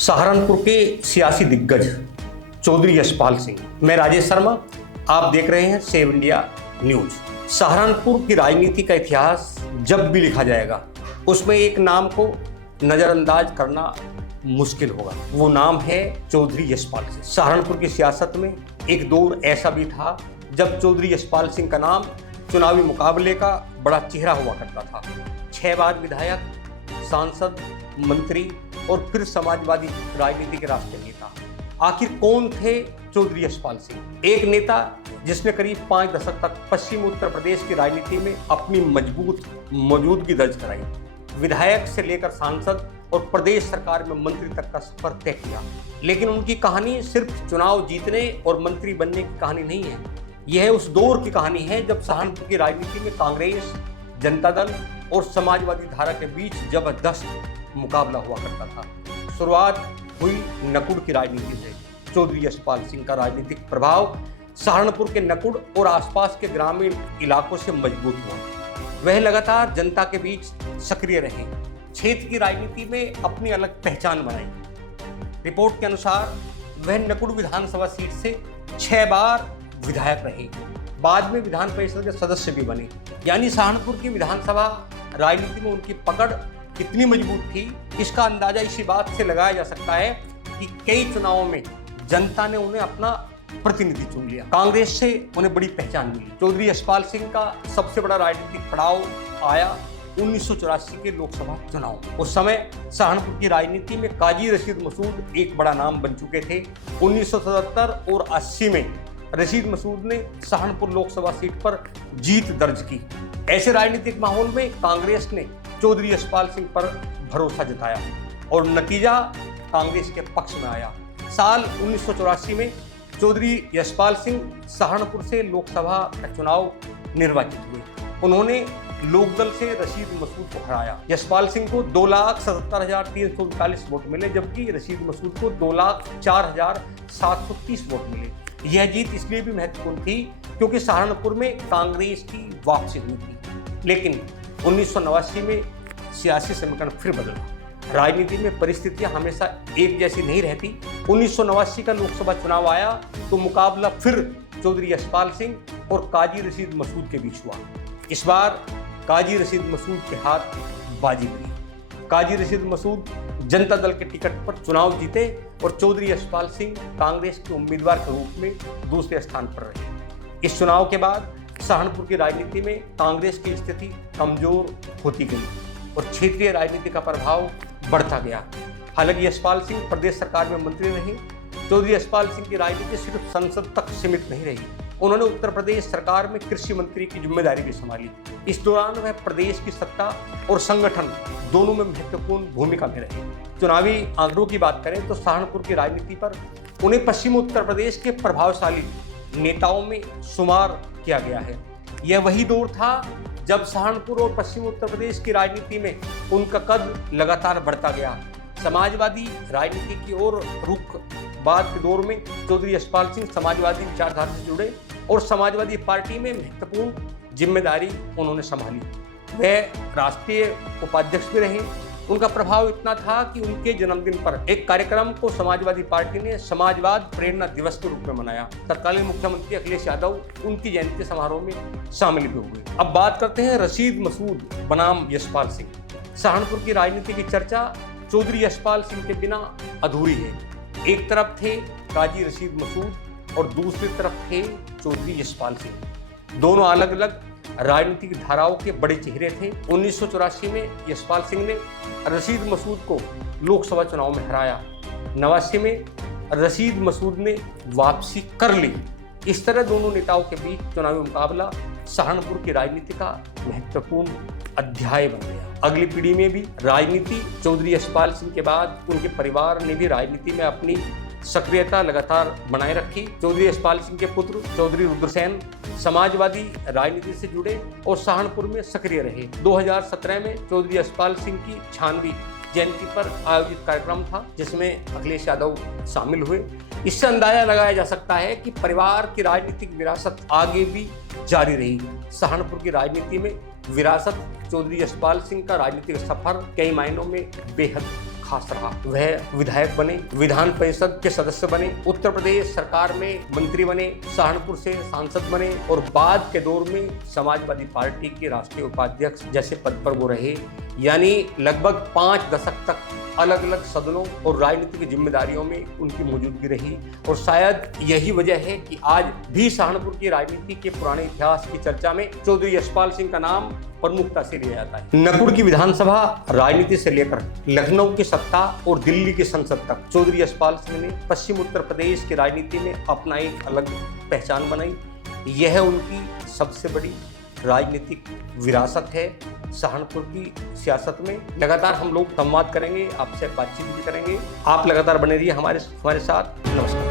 सहारनपुर के सियासी दिग्गज चौधरी यशपाल सिंह। मैं राजेश शर्मा, आप देख रहे हैं सेव इंडिया न्यूज। सहारनपुर की राजनीति का इतिहास जब भी लिखा जाएगा उसमें एक नाम को नजरअंदाज करना मुश्किल होगा। वो नाम है चौधरी यशपाल सिंह। सहारनपुर की सियासत में एक दौर ऐसा भी था जब चौधरी यशपाल सिंह का नाम चुनावी मुकाबले का बड़ा चेहरा हुआ करता था। 6 बार विधायक, सांसद, मंत्री और फिर समाजवादी राजनीति के रास्ते नेता। आखिर कौन थे चौधरी यशपाल सिंह? एक नेता जिसने करीब 5 दशक तक पश्चिम उत्तर प्रदेश की राजनीति में अपनी मजबूत मौजूदगी दर्ज कराई। विधायक से लेकर सांसद और प्रदेश सरकार में मंत्री तक का सफर तय किया। लेकिन उनकी कहानी सिर्फ चुनाव जीतने और मंत्री बनने की कहानी नहीं है। यह उस दौर की कहानी है जब सहारनपुर की राजनीति में कांग्रेस, जनता दल और समाजवादी धारा के बीच जबरदस्त मुकाबला हुआ करता था। शुरुआत हुई नकुड़ की राजनीति से। चौधरी यशपाल सिंह का राजनीतिक प्रभाव सहारनपुर के नकुड़ और आसपास के ग्रामीण इलाकों से मजबूत हुआ। वह लगातार जनता के बीच सक्रिय रहे, क्षेत्र की राजनीति में अपनी अलग पहचान बनाई। रिपोर्ट के अनुसार वह नकुड़ विधानसभा सीट से 6 बार विधायक रहे, बाद में विधान परिषद के सदस्य भी बने। यानी सहारनपुर की विधानसभा राजनीति में उनकी पकड़ कितनी मजबूत थी, इसका अंदाजा इसी बात से लगाया जा सकता है कि कई चुनावों में जनता ने उन्हें अपना प्रतिनिधि चुन लिया। कांग्रेस से उन्हें बड़ी पहचान मिली। चौधरी यशपाल सिंह का सबसे बड़ा राजनीतिक पड़ाव आया 1984 के लोकसभा चुनाव। उस समय सहारनपुर की राजनीति में काजी रशीद मसूद एक बड़ा नाम बन चुके थे। 1977 और 80 में रशीद मसूद ने सहारनपुर लोकसभा सीट पर जीत दर्ज की। ऐसे राजनीतिक माहौल में कांग्रेस ने चौधरी यशपाल सिंह पर भरोसा जताया और नतीजा कांग्रेस के पक्ष में आया। साल 1984 में चौधरी यशपाल सिंह सहारनपुर से लोकसभा का चुनाव निर्वाचित हुए। उन्होंने लोकदल से रशीद मसूद को हराया। यशपाल सिंह को 2,77,339 वोट मिले, जबकि रशीद मसूद को 2,04,730 वोट मिले। यह जीत इसलिए भी महत्वपूर्ण थी क्योंकि सहारनपुर में कांग्रेस की वापसी हुई थी। लेकिन 1989 में सियासी समीकरण फिर बदला। राजनीति में परिस्थितियां हमेशा एक जैसी नहीं रहती। 1989 का लोकसभा चुनाव आया तो मुकाबला फिर चौधरी यशपाल सिंह और काजी रशीद मसूद के बीच हुआ। इस बार काजी रशीद मसूद के हाथ बाजी हुई। काजी रशीद मसूद जनता दल के टिकट पर चुनाव जीते और चौधरी यशपाल सिंह कांग्रेस के उम्मीदवार के रूप में दूसरे स्थान पर रहे। इस चुनाव के बाद सहारनपुर की राजनीति में कांग्रेस की स्थिति कमजोर होती गई और क्षेत्रीय राजनीति का प्रभाव बढ़ता गया। हालांकि यशपाल सिंह प्रदेश सरकार में मंत्री रहे। चौधरी यशपाल सिंह की राजनीति सिर्फ संसद तक सीमित नहीं रही। उन्होंने उत्तर प्रदेश सरकार में कृषि मंत्री की जिम्मेदारी भी संभाली। इस दौरान वह प्रदेश की सत्ता और संगठन दोनों में महत्वपूर्ण भूमिका में रहे। चुनावी आंकड़ों की बात करें तो सहारनपुर की राजनीति पर उन्हें पश्चिम उत्तर प्रदेश के प्रभावशाली नेताओं में शुमार किया गया है। यह वही दौर था जब सहारनपुर और पश्चिम उत्तर प्रदेश की राजनीति में उनका कद लगातार बढ़ता गया। समाजवादी राजनीति की ओर रुख बाद के दौर में चौधरी यशपाल सिंह समाजवादी विचारधारा से जुड़े और समाजवादी पार्टी में महत्वपूर्ण जिम्मेदारी उन्होंने संभाली। वह राष्ट्रीय उपाध्यक्ष भी रहे। उनका प्रभाव इतना था कि उनके जन्मदिन पर एक कार्यक्रम को समाजवादी पार्टी ने समाजवाद प्रेरणा दिवस के रूप में मनाया। तत्कालीन मुख्यमंत्री अखिलेश यादव उनकी जयंती समारोह में शामिल भी हुए। अब बात करते हैं रशीद मसूद बनाम यशपाल सिंह। सहारनपुर की राजनीति की चर्चा चौधरी यशपाल सिंह के बिना अधूरी है। एक तरफ थे काजी रशीद मसूद और दूसरी तरफ थे चौधरी यशपाल सिंह। दोनों अलग अलग राजनीतिक धाराओं के बड़े चेहरे थे। 1984 में यशपाल सिंह ने रशीद मसूद को लोकसभा चुनाव में हराया। 89 में रशीद मसूद ने वापसी कर ली। इस तरह दोनों नेताओं के बीच चुनावी मुकाबला सहारनपुर की राजनीति का महत्वपूर्ण अध्याय बन गया। अगली पीढ़ी में भी राजनीति चौधरी यशपाल सिंह के बाद उनके परिवार ने भी राजनीति में अपनी सक्रियता लगातार बनाए रखी। चौधरी यशपाल सिंह के पुत्र चौधरी रुद्रसेन समाजवादी राजनीति से जुड़े और सहारनपुर में सक्रिय रहे। 2017 में चौधरी यशपाल सिंह की 96वीं जयंती पर आयोजित कार्यक्रम था जिसमें अखिलेश यादव शामिल हुए। इससे अंदाजा लगाया जा सकता है कि परिवार की राजनीतिक विरासत आगे भी जारी रही। सहारनपुर की राजनीति में विरासत चौधरी यशपाल सिंह का राजनीतिक सफर कई मायनों में बेहद खास रहा। वह विधायक बने, विधान परिषद के सदस्य बने, उत्तर प्रदेश सरकार में मंत्री बने, सहारनपुर से सांसद बने और बाद के दौर में समाजवादी पार्टी के राष्ट्रीय उपाध्यक्ष जैसे पद पर वो रहे। यानी लगभग 5 दशक तक अलग अलग सदनों और राजनीतिक जिम्मेदारियों में उनकी मौजूदगी रही और शायद यही वजह है कि आज भी सहारनपुर की राजनीति के पुराने इतिहास की चर्चा में चौधरी यशपाल सिंह का नाम प्रमुखता से लिया जाता है। नकुड़ की विधानसभा राजनीति से लेकर लखनऊ की सत्ता और दिल्ली की संसद तक चौधरी यशपाल सिंह ने पश्चिम उत्तर प्रदेश की राजनीति में अपना एक अलग पहचान बनाई। यह उनकी सबसे बड़ी राजनीतिक विरासत है सहारनपुर की सियासत में। लगातार हम लोग संवाद करेंगे, आपसे बातचीत भी करेंगे। आप लगातार बने रहिए हमारे साथ। नमस्कार।